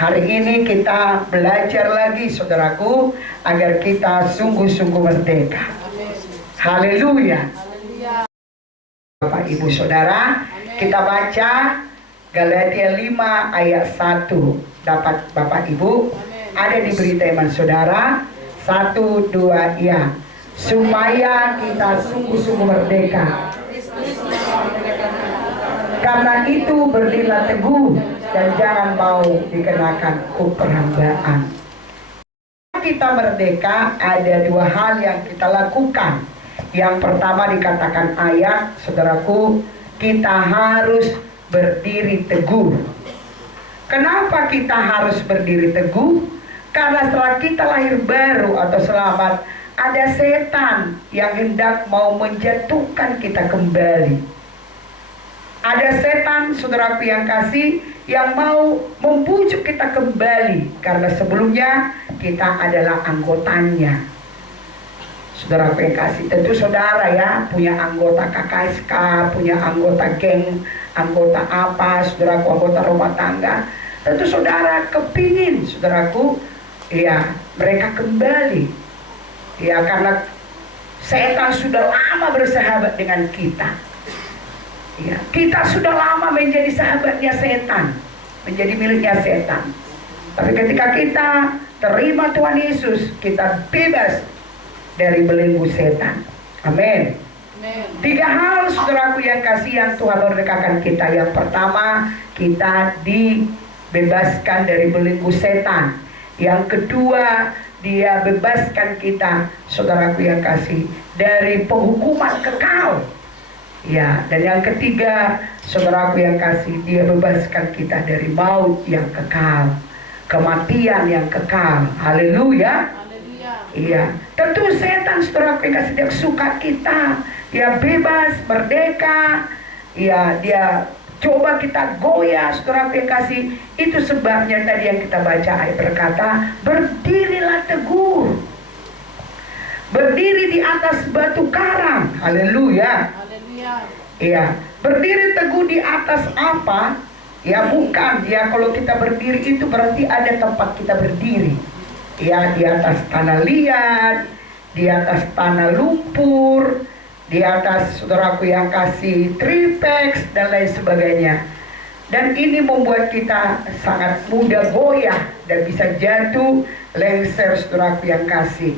Hari ini kita belajar lagi saudaraku, agar kita sungguh-sungguh merdeka. Haleluya. Bapak Ibu Saudara, kita baca Galatia 5 ayat 1. Dapat Bapak Ibu? Ada di berita iman saudara. 1, 2, ya. Supaya kita sungguh-sungguh merdeka. Karena itu berdirilah teguh dan jangan mau dikenakan hukum perhambaan. Kita merdeka, ada dua hal yang kita lakukan. Yang pertama dikatakan ayat, saudaraku, kita harus berdiri teguh. Kenapa kita harus berdiri teguh? Karena setelah kita lahir baru atau selamat, ada setan yang hendak mau menjatuhkan kita kembali. Ada setan, saudaraku yang kasih, yang mau membujuk kita kembali. Karena sebelumnya kita adalah anggotanya. Saudaraku yang kasih, tentu saudara ya, punya anggota KKSK, punya anggota geng, anggota apa, saudaraku, anggota rumah tangga. Tentu saudara kepingin, saudaraku, ya mereka kembali. Ya karena setan sudah lama bersahabat dengan kita. Ya, kita sudah lama menjadi sahabatnya setan, menjadi miliknya setan. Tapi ketika kita terima Tuhan Yesus, kita bebas dari belenggu setan. Amin. 3 hal saudaraku yang kasih yang Tuhan merdekakan kita. Yang pertama, kita dibebaskan dari belenggu setan. Yang kedua, Dia bebaskan kita, saudaraku yang kasih, dari penghukuman kekal. Ya, dan yang ketiga, saudaraku yang kasih, Dia bebaskan kita dari maut yang kekal, kematian yang kekal. Haleluya. Iya, tentu setan, saudaraku yang kasih, dia suka kita, ya bebas, merdeka. Ya, dia coba kita goyah, saudaraku yang kasih. Itu sebabnya tadi yang kita baca ayat berkata, berdirilah teguh, berdiri di atas batu karang. Haleluya. Iya, berdiri teguh di atas apa? Ya bukan, ya kalau kita berdiri itu berarti ada tempat kita berdiri. Ya di atas tanah liat, di atas tanah lumpur, di atas, saudaraku yang kasih, tripex dan lain sebagainya. Dan ini membuat kita sangat mudah goyah dan bisa jatuh, lengser, saudaraku yang kasih.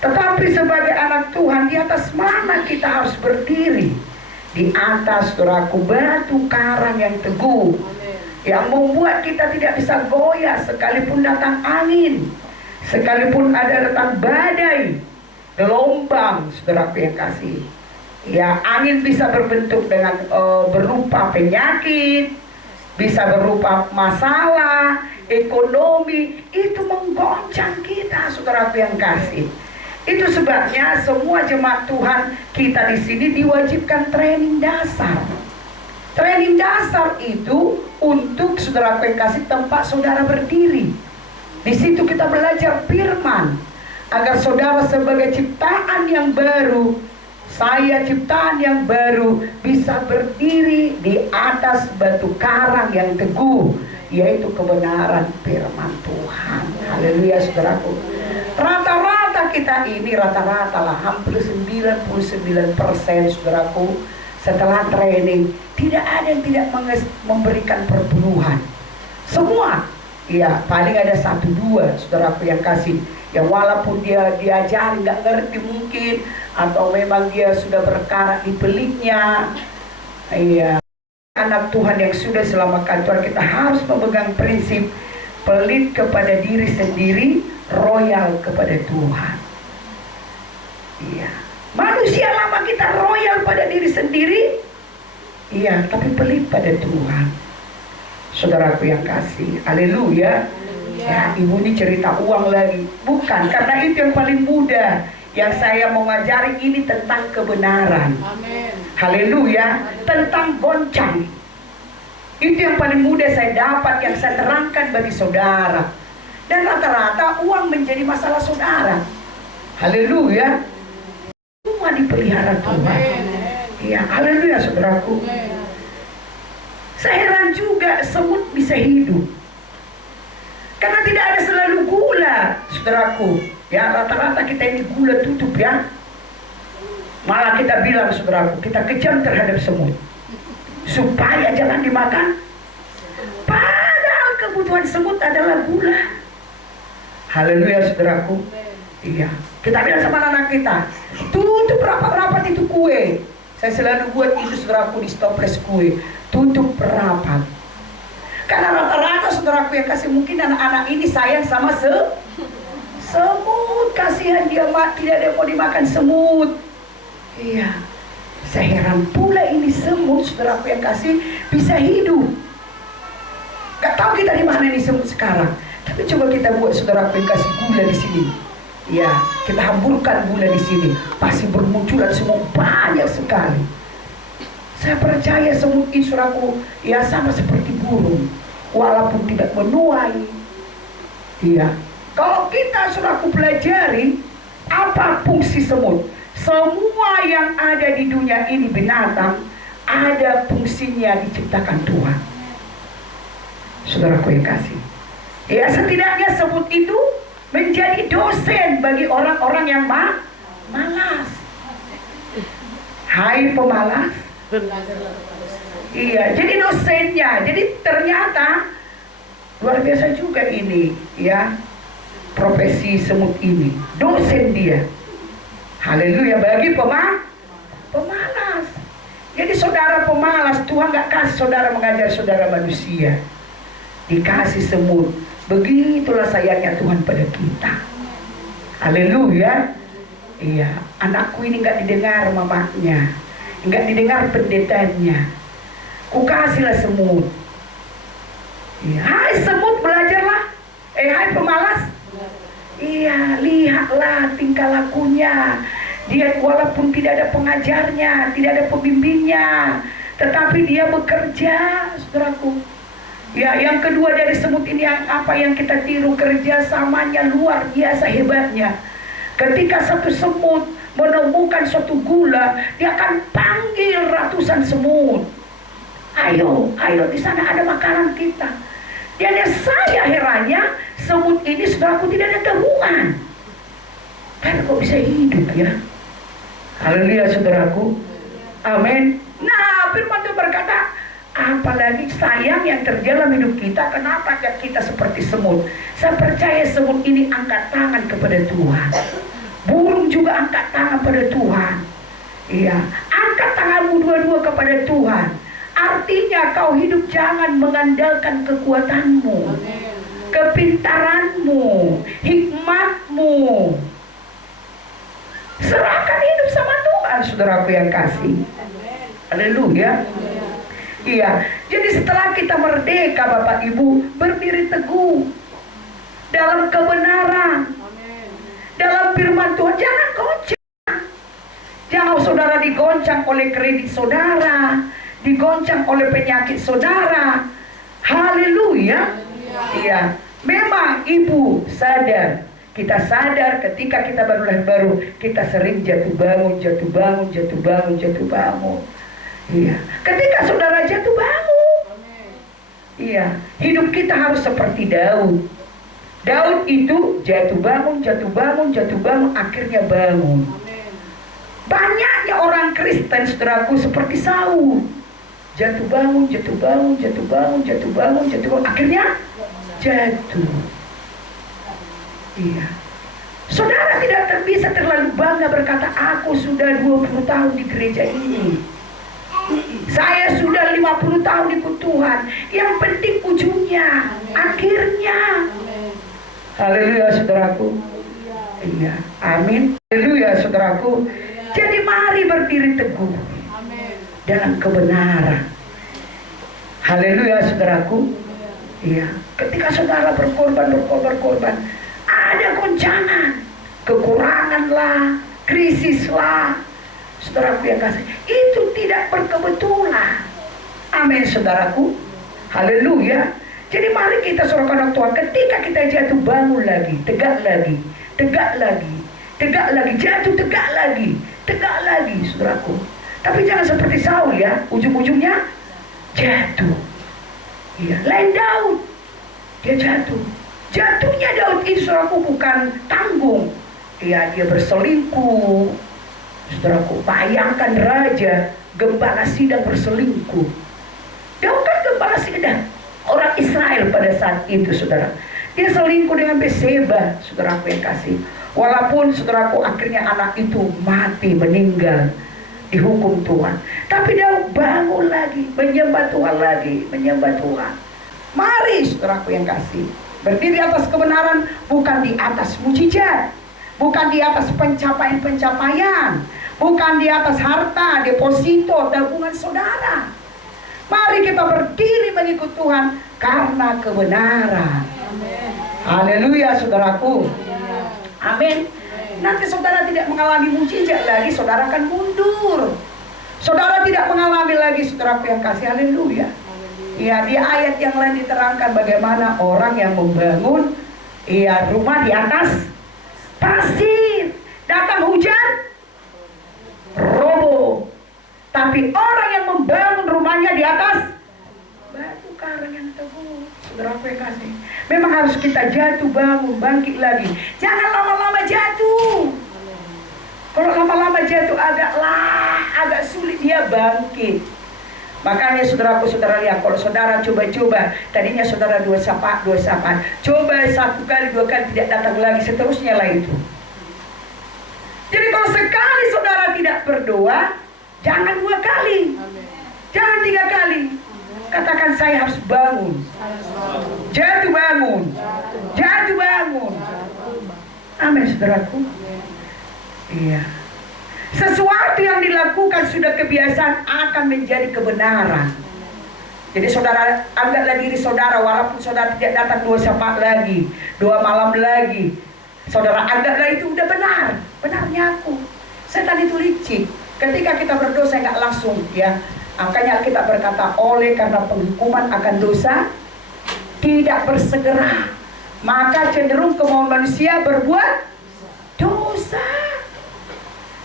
Tetapi sebagai anak Tuhan, di atas mana kita harus berdiri? Di atas, saudaraku, batu karang yang teguh. Amen. Yang membuat kita tidak bisa goyah sekalipun datang angin, sekalipun ada datang badai, gelombang, saudaraku yang kasih. Ya, angin bisa berbentuk dengan berupa penyakit, bisa berupa masalah ekonomi, itu menggoncang kita, saudaraku yang kasih. Itu sebabnya semua jemaat Tuhan kita di sini diwajibkan training dasar. Training dasar itu untuk, saudaraku yang kasih, tempat saudara berdiri. Di situ kita belajar firman, agar saudara sebagai ciptaan yang baru, saya ciptaan yang baru, bisa berdiri di atas batu karang yang teguh, yaitu kebenaran firman Tuhan. Haleluya, saudaraku. Rata-rata kita ini, rata-rata lah, hampir 99% saudaraku, setelah training tidak ada yang tidak memberikan perburuhan. Semua, ya paling ada 1-2 saudaraku yang kasih, yang walaupun dia diajari nggak ngerti mungkin, atau memang dia sudah berkarat di peliknya. Iya, anak Tuhan yang sudah selamatkan Tuhan, kita harus memegang prinsip pelit kepada diri sendiri, royal kepada Tuhan. Iya, manusia lama kita royal pada diri sendiri, iya, tapi pelit pada Tuhan. Saudaraku yang kasih, haleluya. Ya, ibu ini cerita uang lagi, bukan, karena itu yang paling mudah. Yang saya mau ngajari ini tentang kebenaran. Amin. Haleluya, tentang goncang. Itu yang paling mudah saya dapat, yang saya terangkan bagi saudara. Dan rata-rata uang menjadi masalah saudara. Haleluya. Semua dipelihara Tuhan. Iya, haleluya saudaraku. Saya heran juga semut bisa hidup. saudaraku, ya rata-rata kita ini gula tutup ya. Malah kita bilang saudaraku, kita kejam terhadap semut supaya jangan dimakan. Padahal kebutuhan semut adalah gula. Haleluya saudaraku. Iya, kita bilang sama anak kita, tutup rapat-rapat itu kue. Saya selalu buat itu saudaraku di stoples kue, tutup rapat. Karena rata-rata saudaraku yang kasih, mungkin anak-anak ini sayang sama semut, kasihan dia mati, tidak ada yang mau dimakan semut. Iya, saya heran pula ini semut saudaraku yang kasih bisa hidup. Gak tahu kita di mana ini semut sekarang. Tapi coba kita buat saudaraku yang kasih gula di sini. Ya, kita hamburkan gula di sini, pasti bermunculan semut banyak sekali. Saya percaya semut ini saudaraku ya sama seperti burung, walaupun tidak menuai. Iya, kalau kita saudaraku pelajari apa fungsi semut, semua yang ada di dunia ini binatang ada fungsinya diciptakan Tuhan. Saudaraku yang kasih, ya setidaknya semut itu menjadi dosen bagi orang-orang yang malas. Hai pemalas. Iya, jadi dosennya. Jadi ternyata luar biasa juga ini, ya, profesi semut ini. Dosen dia. Haleluya bagi pemalas. Jadi saudara pemalas, Tuhan gak kasih saudara mengajar saudara manusia. Dikasih semut. Begitulah sayangnya Tuhan pada kita. Haleluya. Iya, anakku ini gak didengar mamanya, gak didengar pendetanya. Ku kasihlah semut. Iya, hai semut belajarlah. Hai pemalas. Iya, lihatlah tingkah lakunya. Dia walaupun tidak ada pengajarnya, tidak ada pembimbingnya, tetapi dia bekerja, saudaraku. Ya, yang kedua dari semut ini apa yang kita tiru, kerjasamanya luar biasa hebatnya. Ketika satu semut menemukan suatu gula, dia akan panggil ratusan semut. Ayo, di sana ada makanan kita. Dan yang saya herannya, semut ini saudaraku tidak ada tabungan. Kan kok bisa hidup ya? Haleluya saudaraku. Amin. Nah, firman Tuhan berkata, apalagi sayang yang terjadi dalam hidup kita, kenapa kita seperti semut? Saya percaya semut ini angkat tangan kepada Tuhan. Burung juga angkat tangan pada Tuhan. Iya, angkat tanganmu dua-dua kepada Tuhan. Artinya kau hidup jangan mengandalkan kekuatanmu, kepintaranmu, hikmatmu. Serahkan hidup sama Tuhan, saudaraku yang kasih. Haleluya. Iya, jadi setelah kita merdeka Bapak Ibu, berdiri teguh dalam kebenaran, dalam firman Tuhan. Jangan goncang. Jangan saudara digoncang oleh kredit saudara, digoncang oleh penyakit saudara. Haleluya. Iya, memang Ibu sadar. Kita sadar ketika kita baru kita sering jatuh bangun. Iya, ketika saudara jatuh bangun. Iya, hidup kita harus seperti Daud. Daud itu jatuh bangun, akhirnya bangun. Banyaknya orang Kristen saudaraku seperti Saul. Jatuh bangun, akhirnya jatuh. Iya. Saudara tidak bisa terlalu bangga berkata, aku sudah 20 tahun di gereja ini, saya sudah 50 tahun ikut Tuhan. Yang penting ujungnya, akhirnya. Haleluya saudaraku. Iya, amin. Haleluya saudaraku. Jadi mari berdiri teguh dalam kebenaran. Haleluya saudaraku. Iya, ketika saudara berkorban, ada goncangan, kekurangan lah, krisis lah, saudaraku yang kasih, itu tidak berkebetulan. Amin saudaraku. Haleluya. Jadi mari kita serahkan Tuhan. Ketika kita jatuh, bangun lagi, tegak lagi, jatuh, tegak lagi saudaraku. Tapi jangan seperti Saul ya, ujung-ujungnya jatuh. Iya, lain Daud, dia jatuh. Jatuhnya Daud itu, saudaraku, bukan tanggung. Ya, dia berselingkuh. Saudaraku, bayangkan raja, gembala sidang berselingkuh. Daud kan gembala sidang orang Israel pada saat itu, saudara. Dia selingkuh dengan Betseba, saudaraku yang kasih. Walaupun, saudaraku, akhirnya anak itu mati, meninggal, dihukum Tuhan. Tapi Daud bangun lagi, menyembah Tuhan lagi, menyembah Tuhan. Mari, saudaraku yang kasih, berdiri atas kebenaran, bukan di atas mujizat, bukan di atas pencapaian-pencapaian, bukan di atas harta, deposito, tabungan saudara. Mari kita berdiri mengikut Tuhan karena kebenaran. Haleluya, saudaraku. Amin. Nanti saudara tidak mengalami mujizat lagi, saudara akan mundur. Saudara tidak mengalami lagi, saudaraku yang kasih. Haleluya. Ya, di ayat yang lain diterangkan bagaimana orang yang membangun rumah di atas pasir. Datang hujan, roboh. Tapi orang yang membangun rumahnya di atas batu karang yang teguh. Saudaraku yang kasih, memang harus kita jatuh bangun, bangkit lagi. Jangan lama-lama jatuh. Kalau lama-lama jatuh agak sulit dia bangkit. Makanya saudaraku, saudara lihat, kalau saudara coba-coba, tadinya saudara dua sapaan, coba 1 kali, 2 kali tidak datang lagi, seterusnya lah itu. Jadi kalau sekali saudara tidak berdoa, jangan 2 kali, jangan 3 kali. Katakan, saya harus bangun, jatuh bangun, jatuh bangun. Amin, saudaraku. Iya. Sesuatu yang dilakukan sudah kebiasaan akan menjadi kebenaran. Jadi saudara, anggaplah diri saudara, walaupun saudara tidak datang 2 syafaat lagi, 2 malam lagi, saudara anggaplah itu udah benar. Benarnya aku. Setan itu licik. Ketika kita berdosa nggak langsung, ya. Makanya kita berkata, oleh karena penghukuman akan dosa tidak bersegera, maka cenderung kemauan manusia berbuat dosa.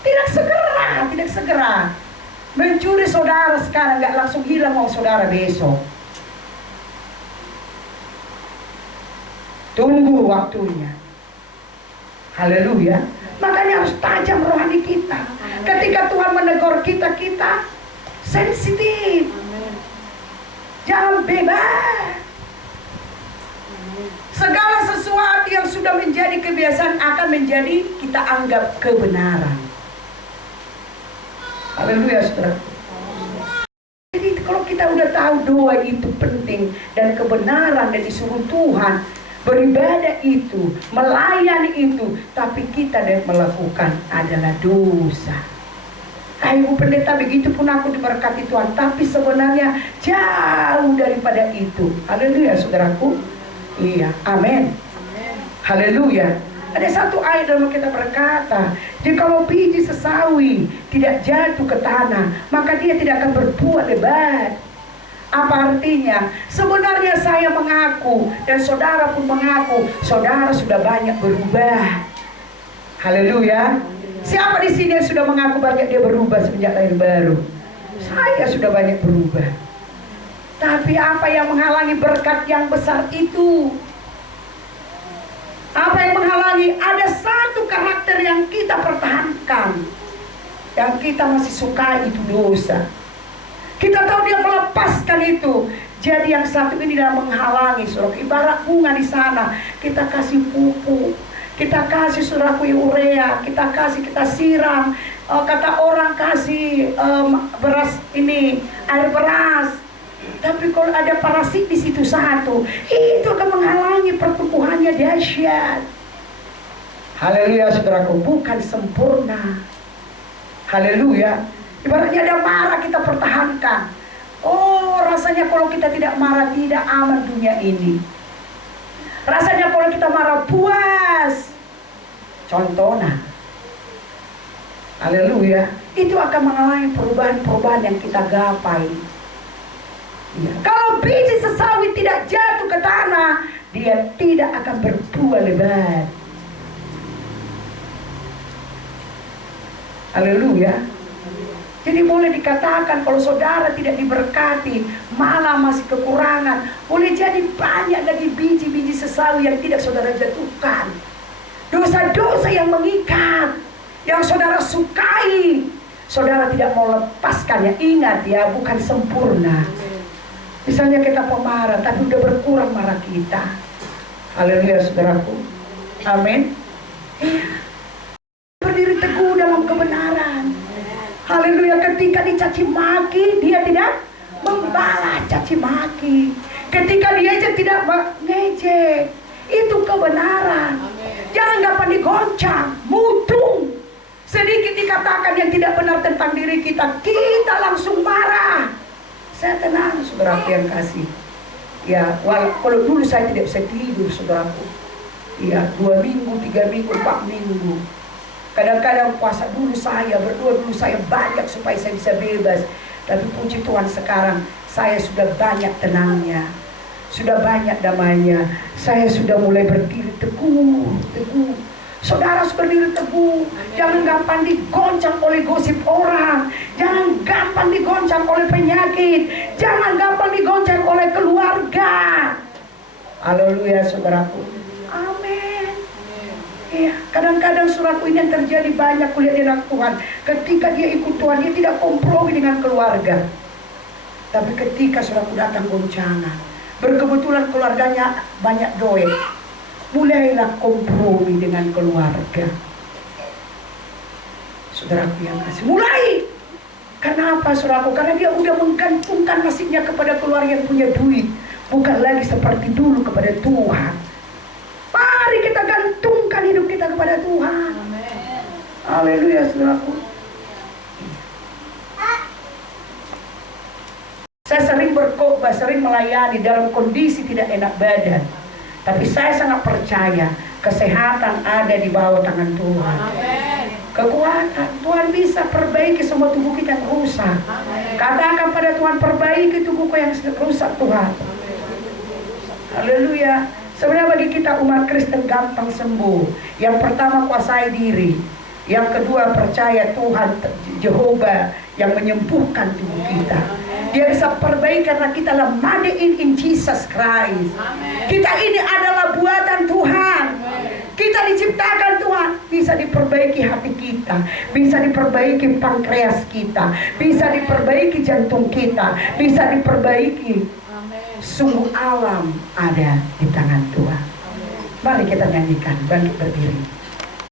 Tidak segera. Mencuri saudara sekarang nggak langsung hilang mau saudara besok. Tunggu waktunya. Haleluya. Makanya harus tajam rohani kita. Ketika Tuhan menegur kita, kita sensitif. Jangan bebas. Segala sesuatu yang sudah menjadi kebiasaan akan menjadi kita anggap kebenaran. Haleluya, saudara. Jadi kalau kita udah tahu doa itu penting dan kebenaran dan disuruh Tuhan, beribadah itu, melayani itu, tapi kita dan melakukan adalah dosa. Ibu pendeta, begitu pun aku diberkati Tuhan, tapi sebenarnya jauh daripada itu. Haleluya, saudaraku. Iya, amin. Haleluya. Ada satu ayat dalam kita berkata, jikalau biji sesawi tidak jatuh ke tanah, maka dia tidak akan berbuah lebat. Apa artinya? Sebenarnya saya mengaku dan saudara pun mengaku, saudara sudah banyak berubah. Haleluya. Siapa di sini yang sudah mengaku banyak dia berubah semenjak lahir baru? Saya sudah banyak berubah. Tapi apa yang menghalangi berkat yang besar itu? Apa yang menghalangi? Ada satu karakter yang kita pertahankan, yang kita masih suka, itu dosa. Kita tahu dia melepaskan itu. Jadi yang satu ini dalam menghalangi, saudara. Ibarat bunga di sana, kita kasih pupuk, kita kasih saudaraku urea, kita kasih, kita siram. Kata orang kasih beras ini, air beras. Tapi kalau ada parasit di situ satu, itu akan menghalangi pertumbuhannya dahsyat. Haleluya, saudaraku, bukan sempurna. Haleluya. Ibaratnya ada marah, kita pertahankan. Oh, rasanya kalau kita tidak marah tidak aman dunia ini. Rasanya kalau kita marah puas. Contohnya, haleluya, itu akan menghalangi perubahan-perubahan yang kita gapai. Ya. Kalau biji sesawi tidak jatuh ke tanah, dia tidak akan berbuah lebat. Haleluya. Jadi boleh dikatakan kalau saudara tidak diberkati, malah masih kekurangan, boleh jadi banyak lagi biji-biji sesawi yang tidak saudara jatuhkan. Dosa-dosa yang mengikat, yang saudara sukai, saudara tidak mau lepaskannya. Ingat ya, bukan sempurna. Misalnya kita pemarah, tapi udah berkurang marah kita. Haleluya saudaraku. Amin. Berdiri teguh dalam kebenaran. Haleluya, ketika dicaci maki, dia tidak membalas caci maki. Ketika dia tidak mengejek, itu kebenaran. Jangan gampang digoncang, mutung. Sedikit dikatakan yang tidak benar tentang diri kita, kita langsung marah. Saya tenang, saudaraku yang kasih. Ya, kalau dulu saya tidak bisa tidur, saudaraku. Ya, 2 minggu, 3 minggu, 4 minggu. Kadang-kadang puasa dulu saya, berdoa dulu saya banyak supaya saya bisa bebas. Tapi puji Tuhan sekarang saya sudah banyak tenangnya, sudah banyak damainya. Saya sudah mulai berdiri teguh. Saudara harus berdiri teguh. Jangan gampang digoncang oleh gosip orang. Jangan gampang digoncang oleh penyakit. Jangan gampang digoncang oleh keluarga. Haleluya saudaraku. Amin. Iya, kadang-kadang saudaraku ini yang terjadi banyak kuliah di dalam Tuhan. Ketika dia ikut Tuhan, dia tidak kompromi dengan keluarga. Tapi ketika saudaraku datang goncangan, berkebetulan keluarganya banyak doa, mulailah kompromi dengan keluarga. Saudaraku yang kasih, mulai. Kenapa saudaraku? Karena dia udah menggantungkan nasibnya kepada keluarga yang punya duit, bukan lagi seperti dulu kepada Tuhan. Mari kita gantungkan hidup kita kepada Tuhan. Haleluya saudaraku. Saya sering berkhotbah, sering melayani dalam kondisi tidak enak badan. Tapi saya sangat percaya kesehatan ada di bawah tangan Tuhan. Kekuatan Tuhan bisa perbaiki semua tubuh kita yang rusak. Katakan pada Tuhan, perbaiki tubuhku yang rusak Tuhan. Haleluya. Sebenarnya bagi kita umat Kristen gampang sembuh. Yang pertama kuasai diri. Yang kedua percaya Tuhan Jehovah yang menyembuhkan tubuh kita. Dia bisa perbaiki karena kita adalah made in Jesus Christ. Kita ini adalah buatan Tuhan. Kita diciptakan Tuhan. Bisa diperbaiki hati kita, bisa diperbaiki pankreas kita, bisa diperbaiki jantung kita, bisa diperbaiki. Sungguh alam ada di tangan Tuhan. Mari kita nyanyikan, bangkit berdiri.